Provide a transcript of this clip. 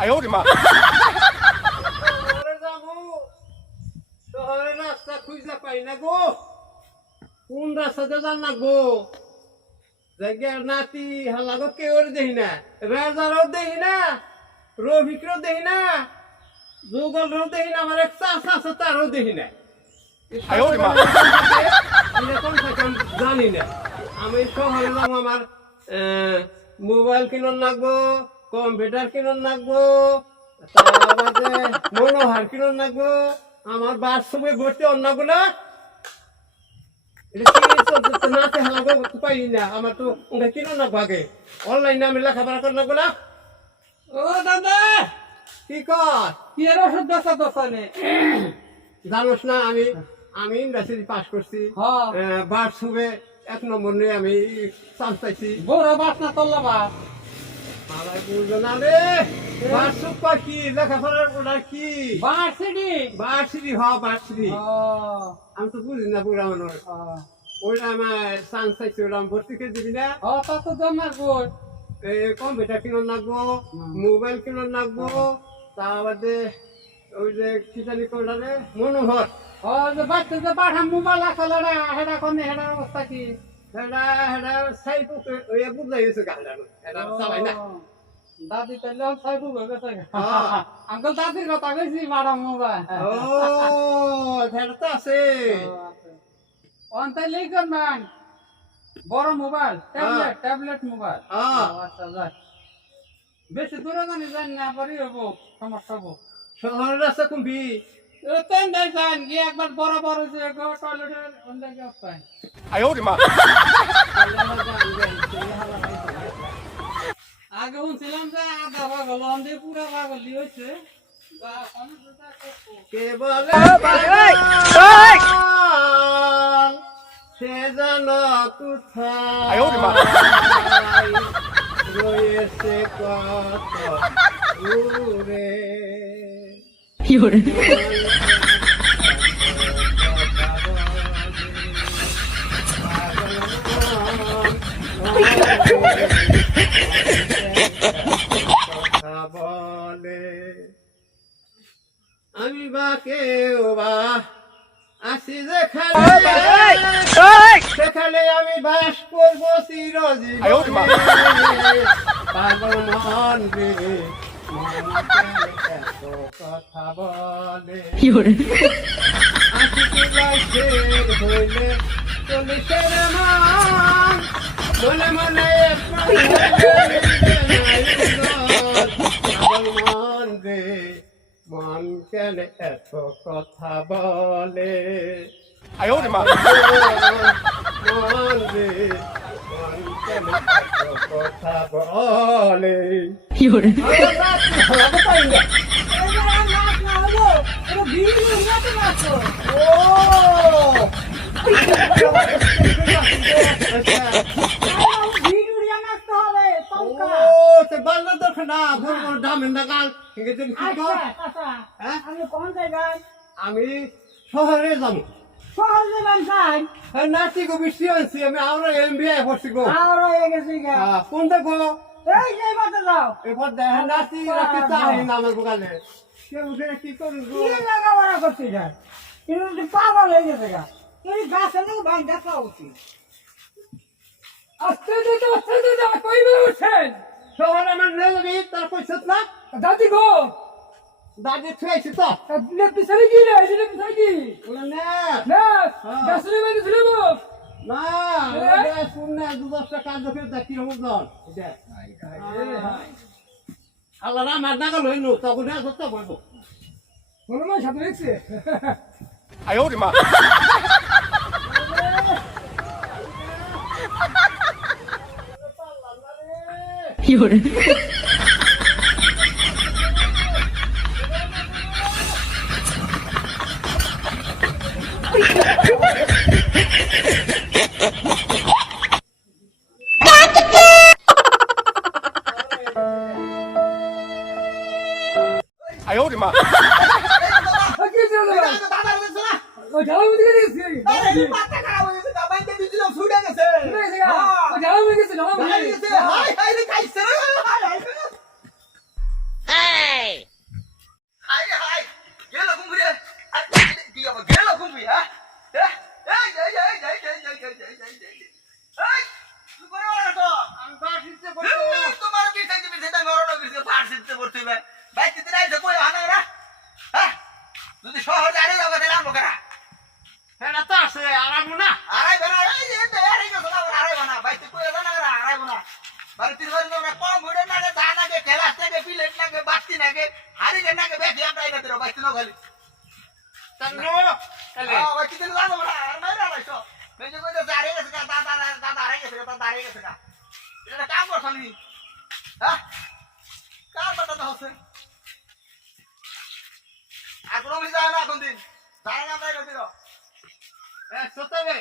哎呦我的妈！ শহরে যাবো শহরে রাস্তা খুঁজে পাই না গো কোন রাস্তাতে যান না গো জায়গার নাতি হালাগো কেউ দেখি না রাজারও দেখি না রফিকরও দেখি না যুগলরও দেখি না আমার এক চাষা আছে তারও দেখি না 哎呦我的妈！ এরকম থাকে আমি জানি না আমি শহরে যাবো আমার মোবাইল কিনন লাগবো কম্পিউটার কিনন লাগবো তারপরে মনোহার কিনন লাগবো আমার বাস্তবে ভর্তি অন্যগুলো নাতে হালাগো পাই না আমার তো ওটা কিনন লাগবো আগে অনলাইনে আমি লেখাপড়া করে লাগবো না ও দাদা কি কর কি এর ওষুধ দশা দশানে জানোস না আমি আমি ইন্ডাস্ট্রি পাস করছি হ্যাঁ বাস্তবে 1 নম্বর নিয়ে আমি চান্স পাইছি বড় বাস না তল্লা বাস মালাই বুঝো না রে বার্ষিক পাখি লেখাপড়ার ওটা কি বাসিডি বার্ষিক হ বার্ষিক আমি তো বুঝি না পুরা মানুষ ওইটা আমার চান্স চাইছি ওটা আমি ভর্তি করে দিবি না তা তো জমার গোল কম্পিউটার কিনন লাগবো মোবাইল কিনন লাগবো তারপরে ওই যে কি জানি কোনটা রে মনোহর যে বাচ্চা যে পাঠাম মোবাইল আসলে রে হেডা কোনে হেডা অবস্থা কি হেডা হেডা সাইপু ওই বুঝাই গেছে গাড়া এটা চালাই না দাদি তাহলে সাইবু গেছে আঙ্কল দাদির কথা কইছি মারা মোবাইল ও হেডা তো আছে অন্তে লিখন মান বড় মোবাইল ট্যাবলেট মোবাইল আচ্ছা যাক বেশি দূরে জানি না পারি হবো সমস্যা হবো শহরের রাস্তা কুম্ভি তেন যান গিয়ে একবার বড় বড় যে টয়লেটের অন্যকে পাই 哎呦我的妈！ আগে শুনছিলাম যে আধা ভাগ হলো অন্ধে পুরা ভাগ হলি হয়েছে কে বলে সে যেন 哎呦我的妈！ রয়েছে কত দূরে 有人， বলে আমি বা কেউ বা আসি যেখানে আমি বাস করবো চিরজীবন 哎呦我的妈！ পাগল মন রে মন এত কথা বলে 有人， আশিকি লাইফের হইলে চল্লিশের মান মনে মনে মন রে মন কেন এত কথা বলে 哎呦我的妈！ মন রে মন কেন এত কথা বলে 有人， আমি শহরে যাবো নাচি গো বৃষ্টি আনছি আমি আমরা MBA পড়ছি গো কোন দেখো এরপর দেখেন নাচি রাখতে চাই না আমার বোকালে কেউ উঠে কি করুন গো পাগল হয়ে গেছে গা এই গাছ এনে ভাই দেখা উচিত আস্তে কইবে উঠেন শহরে আমার নিয়ে যাবি তার পয়সা না দাদি গো দাদি থুয়েছি তো নে পিছনে কি রে এদিকে পিছনে কি বলে না না গাছরে মানে ছিল গো না শুনে 2-10 টাকা কাজ করে দেখি রমজান আল্লাহ আমার নাগাল হইলো তখন তো বলবো বলো না সাথে দেখছে 哎呦我的妈！ 有人， 哎呦我的妈！ Hey! করতে হবে ভাই তিন আইছে কই হানা না হ্যাঁ যদি শহর জানে যাবে তাহলে আনবো কেনা এটা তো আছে আরামু না আড়াই বেনা এই যে আড়াই গেছে না আড়াই বেনা ভাই তুই কই জানা না আড়াই বেনা বাড়ি তিন বাড়ি না কম ভুড়ে না দা নাগে খেলাস নাগে প্লেট নাগে বাতি নাগে হাড়ি গে নাগে বেশি আমরা আইনা দিরো ভাই তুই খালি তানো তাহলে ভাই তুই জানো না আর মাইরা লাইছো মেজে কই দে আড়াই গেছে দাদা আড়াই গেছে দাদা আড়াই গেছে এটা কাম কর খালি হ্যাঁ কার বাটা হচ্ছে আর কোনো মিল যায় না এখন দিন যায় না আমরা দিরো এ সতবে